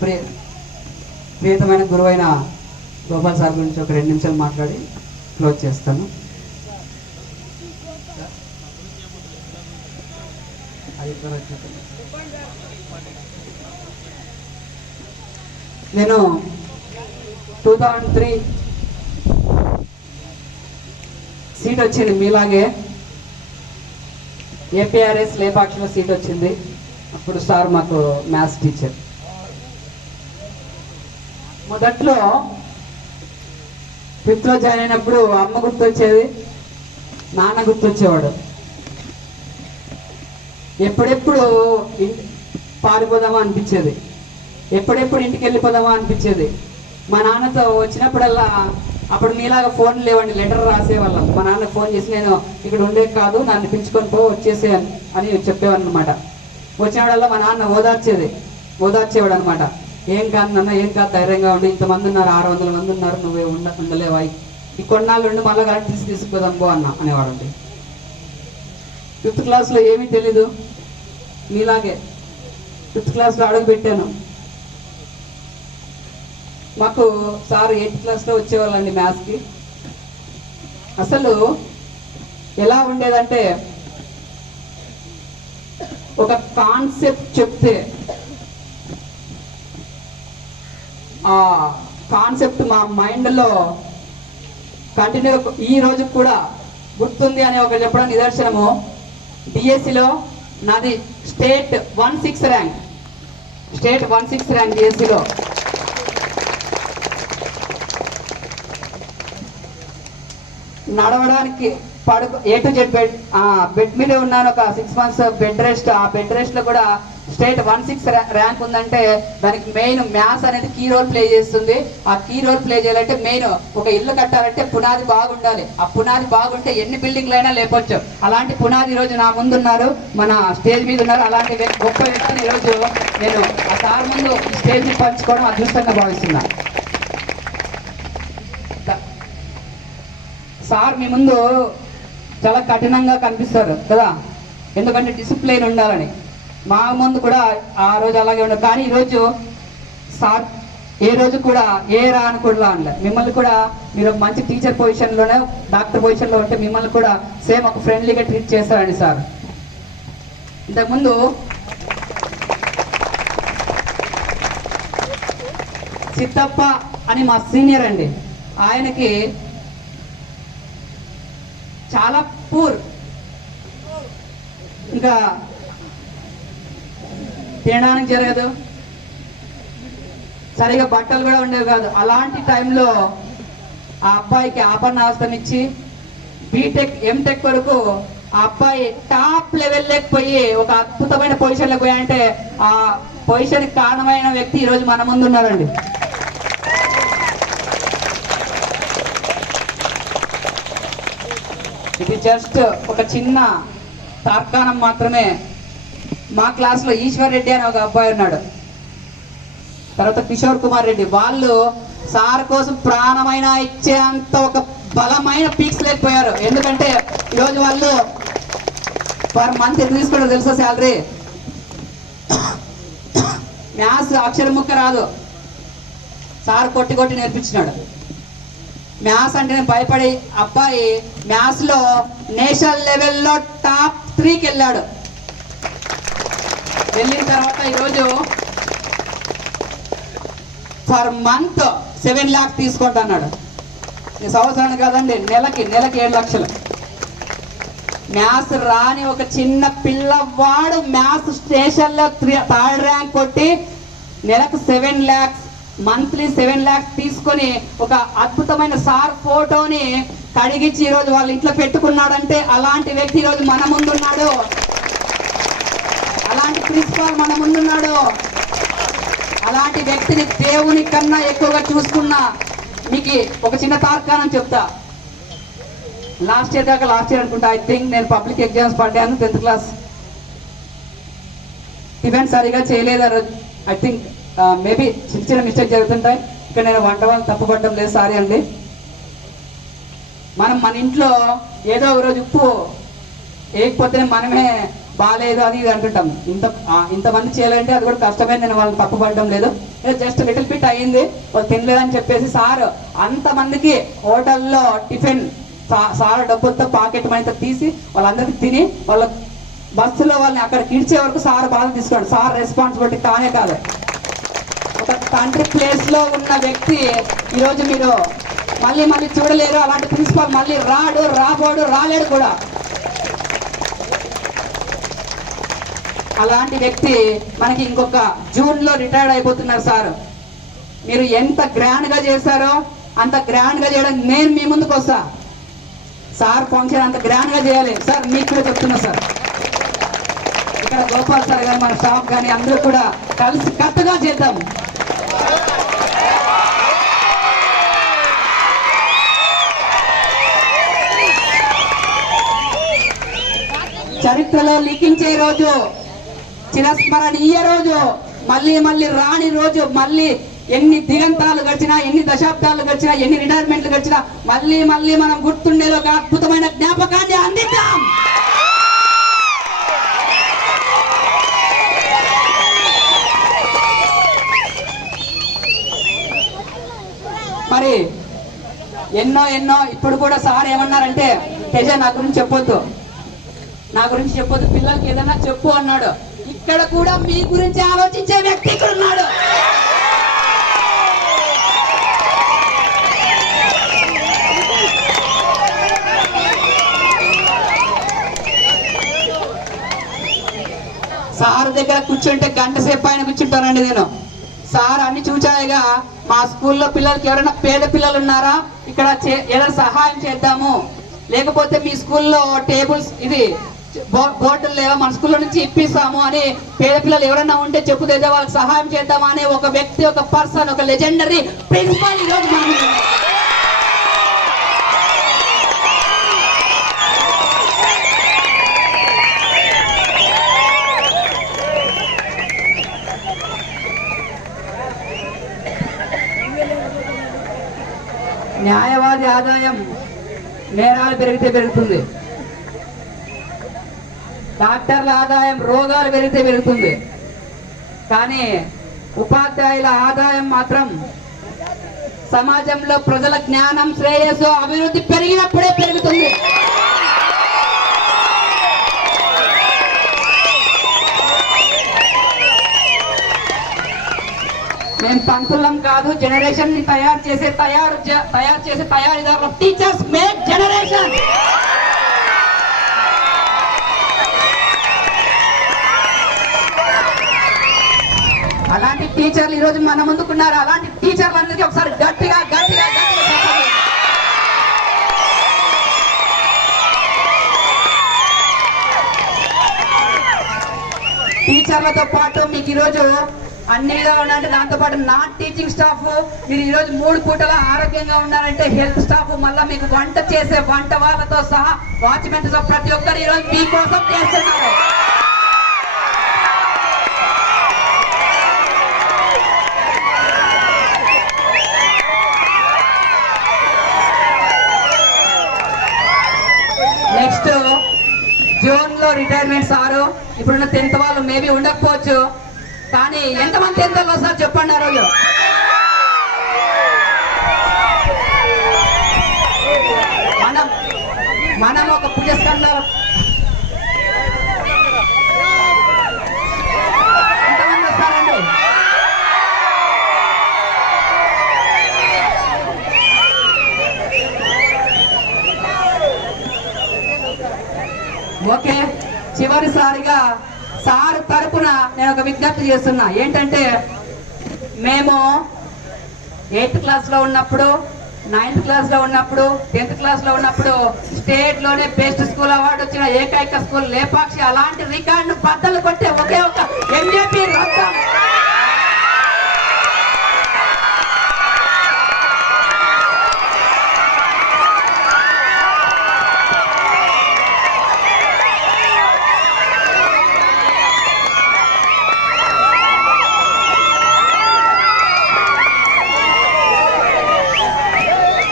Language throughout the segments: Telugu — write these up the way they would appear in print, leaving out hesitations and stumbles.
ప్రియతమైన గురువైన గోపాల్ సార్ గురించి ఒక 2 నిమిషాలు మాట్లాడి క్లోజ్ చేస్తాను. నేను 2003 సీట్ వచ్చింది, మీలాగే ఏపీఆర్ఎస్ లేపాక్షిలో సీట్ వచ్చింది. అప్పుడు సార్ మాకు మ్యాథ్స్ టీచర్. మొదట్లో 5th లో జాయిన్ అయినప్పుడు అమ్మ గుర్తొచ్చేది, నాన్న గుర్తొచ్చేవాడు. ఎప్పుడెప్పుడు పారిపోదామా అనిపించేది, ఎప్పుడెప్పుడు ఇంటికి వెళ్ళిపోదామా అనిపించేది. మా నాన్నతో వచ్చినప్పుడల్లా, అప్పుడు మీలాగా ఫోన్ లేవండి, లెటర్ రాసేవాళ్ళం. మా నాన్న ఫోన్ చేసి నేను ఇక్కడ ఉండే కాదు, నన్ను పిలుచుకొని వచ్చేసే అని చెప్పేవాడు అనమాట. వచ్చినప్పుడల్లా మా నాన్న ఓదార్చేవాడు అనమాట. ఏం కాదు నాన్న, ఏం కాదు, ధైర్యంగా ఉండి, ఇంతమంది ఉన్నారు, 600 మంది ఉన్నారు, నువ్వే ఉండలేవా, ఈ కొన్నాళ్ళు ఉండి మళ్ళీ కరెక్ట్ తీసుకుపోదాం పో అనేవాడండి. 5th క్లాస్లో ఏమీ తెలీదు, మీలాగే 5th క్లాస్లో అడుగు పెట్టాను. మాకు సార్ 8th క్లాస్లో వచ్చేవాళ్ళండి మ్యాథ్స్కి. అసలు ఎలా ఉండేదంటే, ఒక కాన్సెప్ట్ చెప్తే ఆ కాన్సెప్ట్ మా మైండ్లో కంటిన్యూ ఈ రోజు కూడా గుర్తుంది అని ఒక చెప్పడం నిదర్శనము. డిఎస్సిలో నాది స్టేట్ 16 ర్యాంక్, డిఎస్సిలో. నడవడానికి A to Z బెడ్ మీద ఉన్నాను. ఒక 6 months బెడ్ రెస్ట్. ఆ బెడ్ రెస్ట్ లో కూడా స్టేట్ 16 ర్యాంక్ ఉందంటే దానికి మెయిన్ మ్యాథ్స్ అనేది కీ రోల్ ప్లే చేస్తుంది. ఆ కీ రోల్ ప్లే చేయాలంటే మెయిన్ ఒక ఇల్లు కట్టాలంటే పునాది బాగుండాలి. ఆ పునాది బాగుంటే ఎన్ని బిల్డింగ్లు అయినా లేపొచ్చు. అలాంటి పునాది ఈరోజు నా ముందు ఉన్నారు, మన స్టేజ్ మీద ఉన్నారు. అలాంటి గొప్ప వ్యక్తిని ఈరోజు నేను ఆ సార్ ముందు స్టేజ్ పంచుకోవడం అదృష్టంగా భావిస్తున్నాను. సార్ మీ ముందు చాలా కఠినంగా కనిపిస్తారు కదా, ఎందుకంటే డిసిప్లైన్ ఉండాలని. మా ముందు కూడా ఆ రోజు అలాగే ఉండదు. కానీ ఈరోజు సార్ ఏ రోజు కూడా ఏ రా అని కూడా అనలే. మిమ్మల్ని కూడా మీరు ఒక మంచి టీచర్ పొజిషన్లోనే, డాక్టర్ పొజిషన్లో ఉంటే మిమ్మల్ని కూడా సేమ్ ఒక ఫ్రెండ్లీగా ట్రీట్ చేస్తారండి సార్. ఇంతకుముందు సిద్ధప్ప అని మా సీనియర్ అండి, ఆయనకి చాలా పూర్, ఇంకా తినడానికి జరగదు, సరిగా బట్టలు కూడా ఉండేవి కాదు. అలాంటి టైంలో ఆ అబ్బాయికి ఆపన్నావస్థం ఇచ్చి బీటెక్ ఎంటెక్ వరకు ఆ అబ్బాయి టాప్ లెవెల్ లేకపోయి ఒక అద్భుతమైన పొజిషన్లోకి పోయాయంటే ఆ పొజిషన్కి కారణమైన వ్యక్తి ఈరోజు మన ముందు ఉన్నారండి. ఇది జస్ట్ ఒక చిన్న తార్కాణం మాత్రమే. మా క్లాస్లో ఈశ్వర్ రెడ్డి అని ఒక అబ్బాయి ఉన్నాడు, తర్వాత కిషోర్ కుమార్ రెడ్డి. వాళ్ళు సార్ కోసం ప్రాణమైన ఇచ్చేంత ఒక బలమైన పీక్స్ లేకపోయారు. ఎందుకంటే ఈరోజు వాళ్ళు పర్ మంత్ ఎంత తీసుకుంటారో తెలుసా శాలరీ? మ్యాథ్స్ అక్షరం ముక్క రాదు, సార్ కొట్టి నేర్పించినాడు. మ్యాథ్స్ అంటే నేను భయపడి అబ్బాయి మ్యాథ్స్లో నేషనల్ లెవెల్లో టాప్ 3కి వెళ్ళాడు. వెళ్ళిన తర్వాత ఈరోజు పర్ మంత్ 7 lakhs తీసుకుంటున్నాడు. సంవత్సరానికి కాదండి, నెలకి 7 లక్షలు. మ్యాథ్స్ రాని ఒక చిన్న పిల్లవాడు మ్యాథ్స్ స్టేషన్లో 3rd ర్యాంక్ కొట్టి నెలకు 7 lakhs, మంత్లీ 7 lakhs తీసుకొని ఒక అద్భుతమైన సార్ ఫోటోని కడిగించి ఈరోజు వాళ్ళ ఇంట్లో పెట్టుకున్నాడంటే అలాంటి వ్యక్తి ఈరోజు మన ముందున్నాడు. అలాంటి ప్రిన్సిపాల్ మన ముందున్నాడు. అలాంటి వ్యక్తిని దేవుని కన్నా ఎక్కువగా చూసుకున్నా. మీకు ఒక చిన్న తార్కాణం చెప్తా. లాస్ట్ ఇయర్ అనుకుంటా, ఐ థింక్ నేను పబ్లిక్ ఎగ్జామ్స్ పడ్డాను 10th క్లాస్. ఈవెంట్ సరిగా చేయలేదు. ఐ థింక్ మేబీ చిన్న మిస్టేక్ జరుగుతుంటాయి. ఇక్కడ నేను వంట తప్పుపడడం లేదు, సారీ అండి. మనం మన ఇంట్లో ఏదో ఒక రోజు ఉప్పు వేయకపోతే మనమే బాగాలేదు అది ఇది అంటుంటాం. ఇంతమంది చేయాలంటే అది కూడా కష్టమే, నేను వాళ్ళని తప్పుపడడం లేదు. జస్ట్ లిటిల్ బిట్ అయ్యింది, వాళ్ళు తినలేదని చెప్పేసి సార్ అంతమందికి హోటల్లో టిఫిన్ సార్ డబ్బులతో పాకెట్ మనీతో తీసి వాళ్ళందరికీ తిని వాళ్ళ బస్సులో వాళ్ళని అక్కడ కిడ్చే వరకు సార్ బాధ తీసుకోండి. సార్ రెస్పాన్సిబిలిటీ కానే కాదు. ఒక తండ్రి ప్లేస్ లో ఉన్న వ్యక్తి ఈరోజు మీరు మళ్ళీ మళ్ళీ చూడలేరు. అలాంటి ప్రిన్సిపాల్ మళ్ళీ రాబోడు రాలేడు కూడా. అలాంటి వ్యక్తి మనకి ఇంకొక జూన్ లో రిటైర్డ్ అయిపోతున్నారు సార్. మీరు ఎంత గ్రాండ్ గా చేశారో అంత గ్రాండ్ గా చేయడానికి నేను మీ ముందుకు వస్తా. సార్ ఫంక్షన్ అంత గ్రాండ్ గా చేయాలి సార్, మీకు కూడా చెప్తున్నా సార్. ఇక్కడ గోపాల్ సార్ కానీ మన స్టాఫ్ కానీ అందరూ కూడా కలిసి కట్టుగా చేద్దాం. చరిత్రలో లిఖించే రోజు, చిరస్మరణీయ రోజు, మళ్ళీ మళ్ళీ రాని రోజు. మళ్ళీ ఎన్ని దిగంతాలు గడిచినా, ఎన్ని దశాబ్దాలు గడిచినా, ఎన్ని రిటైర్మెంట్లు గడిచినా మళ్ళీ మళ్ళీ మనం గుర్తుండేది ఒక అద్భుతమైన జ్ఞాపకాన్ని అందిద్దాం. మరి ఎన్నో ఇప్పుడు కూడా సార్ ఏమన్నారంటే, తేజ నా గురించి చెప్పొద్దు, పిల్లలకి ఏదైనా చెప్పు అన్నాడు. ఇక్కడ కూడా మీ గురించి ఆలోచించే వ్యక్తి ఇక్కడ ఉన్నాడు. సార్ దగ్గర కూర్చుంటే గంట సేపు ఆయన కూర్చుంటానండి నేను. సార్ అన్ని చూచాయిగా మా స్కూల్లో పిల్లలకి ఎవరైనా పేద పిల్లలు ఉన్నారా, ఇక్కడ ఏదైనా సహాయం చేద్దాము, లేకపోతే మీ స్కూల్లో టేబుల్స్ ఇది బోర్డులు లేవా మన స్కూల్లో నుంచి ఇప్పిస్తాము అని పేద పిల్లలు ఎవరైనా ఉంటే చెప్పుదేదో వాళ్ళకి సహాయం చేద్దామా అనే ఒక వ్యక్తి, ఒక పర్సన్, ఒక లెజెండరీ ప్రిన్సిపల్ ఈరోజు మనం న్యాయవాది ఆదాయం నేరాలు పెరిగితే పెరుగుతుంది, డాక్టర్ల ఆదాయం రోగాలు పెరిగితే పెరుగుతుంది, కానీ ఉపాధ్యాయుల ఆదాయం మాత్రం సమాజంలో ప్రజల జ్ఞానం, శ్రేయస్సు, అభివృద్ధి పెరిగినప్పుడే పెరుగుతుంది. మేము పంతులం కాదు, జనరేషన్ ని తయారు చేసే తయారీదారులు. Teachers make generation. అలాంటి టీచర్లు ఈరోజు మన ముందుకున్నారు. అలాంటి టీచర్లు అందరికీ ఒకసారి గట్టిగా టీచర్లతో పాటు మీకు ఈరోజు అన్ని విధాలు ఉన్నాయంటే, దాంతో పాటు నాన్ టీచింగ్ స్టాఫ్ మీరు ఈరోజు 3 పూటల ఆరోగ్యంగా ఉన్నారంటే హెల్త్ స్టాఫ్, మళ్ళీ మీకు వంట చేసే వంట వాళ్ళతో సహా వాచ్మెన్ తో ప్రతి ఒక్కరు ఈరోజు మీకోసం చేస్తున్నారు. నెక్స్ట్ జూన్ లో రిటైర్మెంట్ సారు. ఇప్పుడున్న 10th వాళ్ళు మేబీ ఉండకపోవచ్చు, కానీ ఎంతమంది 10th వాళ్ళు వస్తారు చెప్పండి ఆ రోజు. మనం ఒక పుజస్కంలో ఎంతమంది వస్తారండి? ఓకే, చివరిసారిగా సార్ తరపున నేను ఒక విజ్ఞప్తి చేస్తున్నా. ఏంటంటే, మేము 8th క్లాస్ లో ఉన్నప్పుడు, 9th క్లాస్ లో ఉన్నప్పుడు, 10th క్లాస్ లో ఉన్నప్పుడు స్టేట్ లోనే బెస్ట్ స్కూల్ అవార్డు వచ్చిన ఏకైక స్కూల్ లేపాక్షి. అలాంటి రికార్డు బద్దలు కొట్టే ఒకే ఒక ఎంజేపీ రక్తం.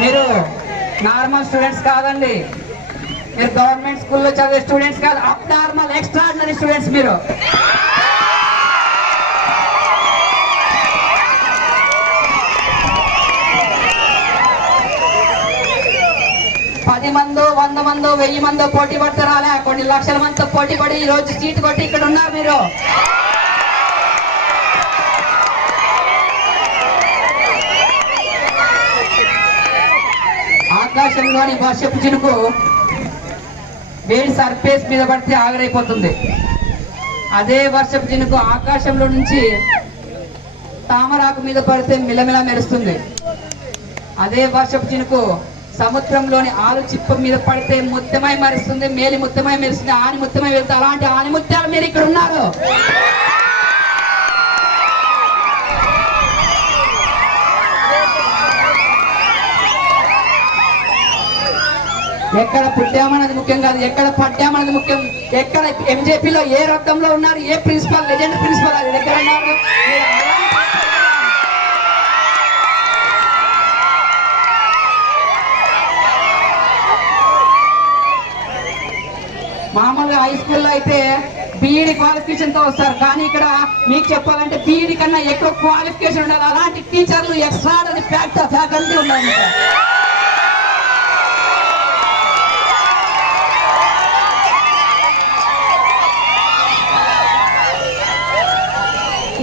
మీరు నార్మల్ స్టూడెంట్స్ కాదండి, మీరు గవర్నమెంట్ స్కూల్లో చదివే స్టూడెంట్స్ కాదు, అప్ నార్మల్ ఎక్స్ట్రాడినరీ స్టూడెంట్స్. మీరు 10 మందో 100 మందో 1000 మందో పోటీ పడతారా? కొన్ని లక్షల మందితో పోటీ పడి ఈ రోజు సీటు కొట్టి ఇక్కడ ఉన్నారు మీరు. ఆకాశంలోని వర్షపు చినుకు వేడి సర్ఫేస్ మీద పడితే ఆవిరైపోతుంది. అదే వర్షపు చినుకు ఆకాశంలో నుంచి తామరాకు మీద పడితే మిలమిల మెరుస్తుంది. అదే వర్షపు చినుకు సముద్రంలోని ఆలు చిప్ప మీద పడితే ముత్యమై మెరుస్తుంది, మేలి ముత్యమై మెరుస్తుంది, ఆని ముత్యమై వెళ్తుంది. అలాంటి ఆని ముత్యాలు మీరు ఇక్కడ ఉన్నారు. ఎక్కడ పుట్టామన్నది ముఖ్యం కాదు, ఎక్కడ పడ్డామన్నది ముఖ్యం. ఎక్కడ ఎంజేపీలో ఏ రంగంలో ఉన్నారు, ఏ ప్రిన్సిపల్ లెజెండ్ ప్రిన్సిపల్ అది దగ్గర ఉన్నారు. మామూలుగా హై స్కూల్లో అయితే బీఈడి క్వాలిఫికేషన్ తో వస్తారు, కానీ ఇక్కడ మీకు చెప్పాలంటే బీఈడి కన్నా ఎక్కువ క్వాలిఫికేషన్ ఉండాలి. అలాంటి టీచర్లు ఎక్స్ట్రా ఫ్యాకల్టీ ఉండాలి.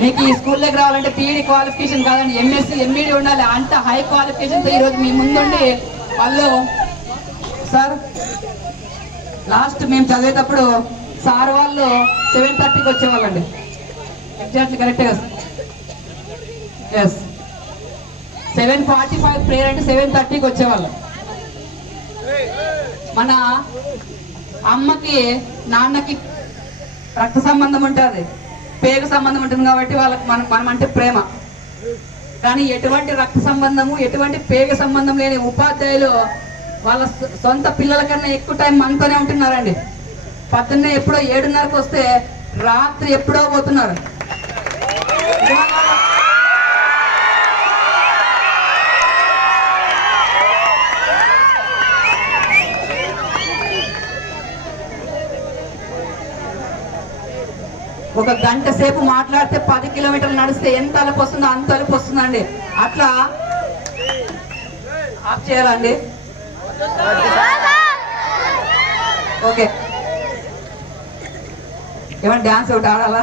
మీకు ఈ స్కూల్లోకి రావాలంటే బీఈడి క్వాలిఫికేషన్ కాదండి, ఎంఎస్సీ ఎంఈడి ఉండాలి. అంత హై క్వాలిఫికేషన్తో ఈరోజు మీ ముందుండి వాళ్ళు సార్ లాస్ట్ మేము చదివేటప్పుడు సార్ వాళ్ళు 7:30కి వచ్చేవాళ్ళండి. ఎగ్జాక్ట్లీ కరెక్ట్గా ఎస్ 7:45 ప్రేయర్ అంటే 7:30కి వచ్చేవాళ్ళు. మన అమ్మకి నాన్నకి రక్త సంబంధం ఉంటుంది, పేగు సంబంధం ఉంటుంది కాబట్టి వాళ్ళకి మనం అంటే ప్రేమ. కానీ ఎటువంటి రక్త సంబంధము ఎటువంటి పేగ సంబంధం లేని ఉపాధ్యాయులు వాళ్ళ సొంత పిల్లల కన్నా ఎక్కువ టైం మనతోనే ఉంటున్నారండి. పొద్దున్నే ఎప్పుడో 7:30కి వస్తే రాత్రి ఎప్పుడో పోతున్నారు. ఒక గంట సేపు మాట్లాడితే 10 కిలోమీటర్లు నడిస్తే ఎంత అలుపు వస్తుందో అంత అలుపు వస్తుందండి. అట్లా ఆఫ్ చేయాలండి. ఓకే, ఏమన్నా డాన్స్ ఒకటి ఆడాలా?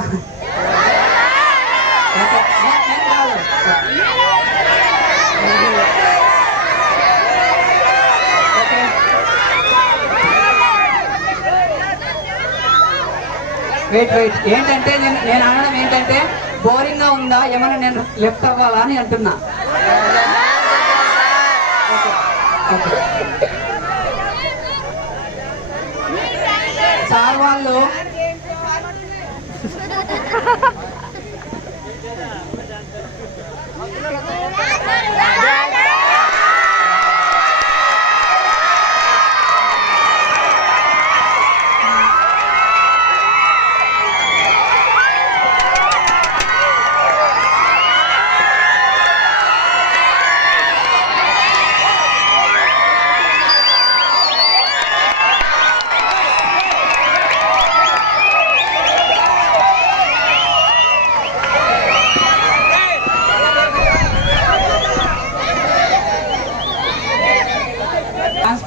వెయిట్ ఏంటంటే నేను అనడం ఏంటంటే బోరింగ్ గా ఉందా, ఏమన్నా నేను లెఫ్ట్ అవ్వాలా అని అంటున్నా. సార్ వాళ్ళు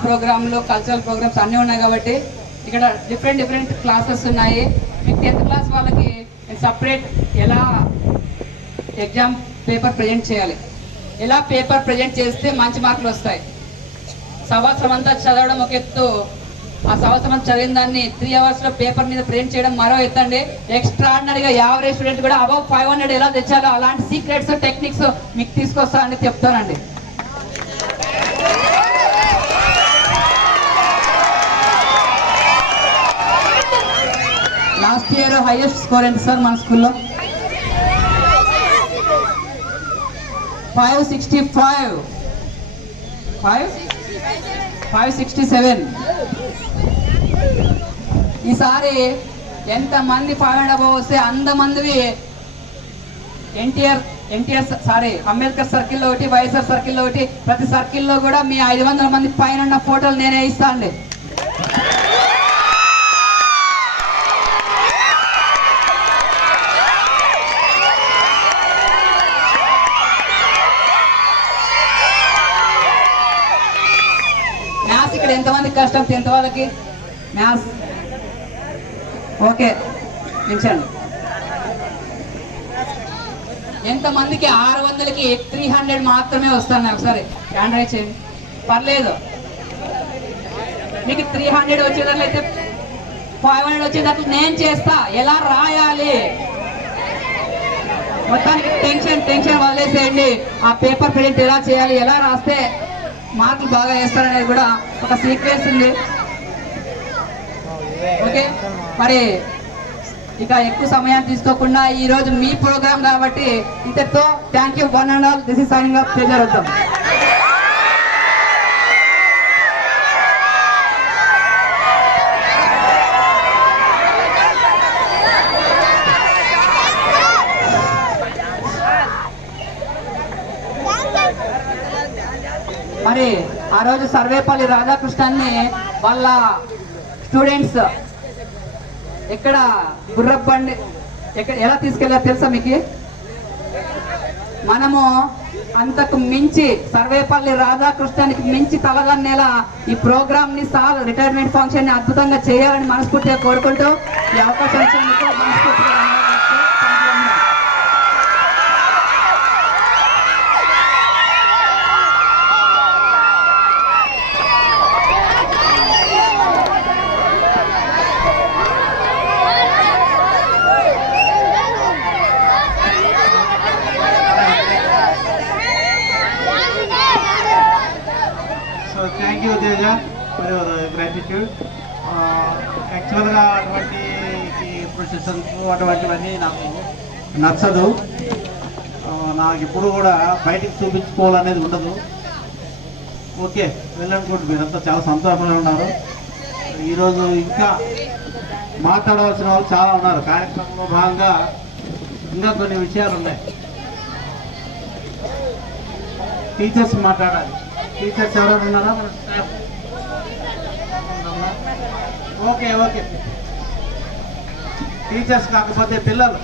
ప్రోగ్రాంలు కల్చరల్ ప్రోగ్రామ్స్ అన్నీ ఉన్నాయి కాబట్టి ఇక్కడ డిఫరెంట్ క్లాసెస్ ఉన్నాయి. మీకు 10th క్లాస్ వాళ్ళకి సపరేట్ ఎలా ఎగ్జామ్ పేపర్ ప్రజెంట్ చేయాలి, ఎలా పేపర్ ప్రజెంట్ చేస్తే మంచి మార్కులు వస్తాయి. సంవత్సరం అంతా చదవడం ఒక ఎత్తు, ఆ సంవత్సరం చదివిన దాన్ని 3 అవర్స్లో పేపర్ మీద ప్రజెంట్ చేయడం మరో ఎత్తండి. ఎక్స్ట్రాడినరీగా యావరేజ్ స్టూడెంట్ కూడా అబౌవ్ 500 ఎలా తెచ్చాలో అలాంటి సీక్రెట్స్ టెక్నిక్స్ మీకు తీసుకొస్తానని చెప్తానండి. లాస్ట్ ఇయర్ హైయెస్ట్ స్కోర్ ఎంత సార్ మన స్కూల్లో? 567. ఈసారి ఎంతమంది 500 అబౌవ్ వస్తే అంతమందివి అంబేద్కర్ సర్కిల్లో ఒకటి, వైఎస్ఆర్ సర్కిల్లో ఒకటి, ప్రతి సర్కిల్లో కూడా మీ 500 మంది పైన ఉన్న ఫోటోలు నేనే ఇస్తాను అండి. ఎంతమందికి కష్టం 10th వాళ్ళకి మ్యాథ్స్? ఓకే నిమిషండి. ఎంతమందికి 600కి 300 మాత్రమే వస్తున్నాయి? ఒకసారి హ్యాండ్ రైజ్ చేయండి. పర్లేదు, మీకు 300 వచ్చేటట్లయితే 500 వచ్చేటట్లు నేను చేస్తా. ఎలా రాయాలి మొత్తానికి టెన్షన్ వదిలేసేయండి. ఆ పేపర్ ప్రింట్ ఎలా చేయాలి, ఎలా రాస్తే మార్కులు బాగా వేస్తారనేది కూడా ఒక సీక్రెట్స్ ఉంది. ఓకే, మరి ఇక ఎక్కువ సమయాన్ని తీసుకోకుండా ఈ రోజు మీ ప్రోగ్రామ్ కాబట్టి ఇంతటితో thank you one and all. This is signing off Tejaratnam. మరి ఆ రోజు సర్వేపల్లి రాధాకృష్ణాన్ని వాళ్ళ స్టూడెంట్స్ ఎక్కడ గుర్రబండి ఎలా తీసుకెళ్లారు తెలుసా మీకు? మనము అంతకు మించి సర్వేపల్లి రాధాకృష్ణానికి మించి తలదన్నేలా ఈ ప్రోగ్రామ్ ని రిటైర్మెంట్ ఫంక్షన్ ని అద్భుతంగా చేయాలని మనస్ఫూర్తిగా కోరుకుంటూ ఈ అవకాశం ఇచ్చినందుకు మనస్ఫూర్తిగా thank you Teja for your gratitude. యాక్చువల్గా అటువంటి ప్రొసెషన్స్ అటువంటివన్నీ నాకు నచ్చదు. నాకు ఇప్పుడు కూడా బయటికి చూపించుకోవాలనేది ఉండదు. ఓకే, వెళ్ళనుకోండి, మీరంతా చాలా సంతోషంగా ఉన్నారు. ఈరోజు ఇంకా మాట్లాడవలసిన వాళ్ళు చాలా ఉన్నారు. కార్యక్రమంలో భాగంగా ఇంకా కొన్ని విషయాలు ఉన్నాయి. టీచర్స్ మాట్లాడాలి. టీచర్స్ ఎవరైనా ఉన్నారా? మన స్టాఫ్. ఓకే టీచర్స్ కాకపోతే పిల్లలు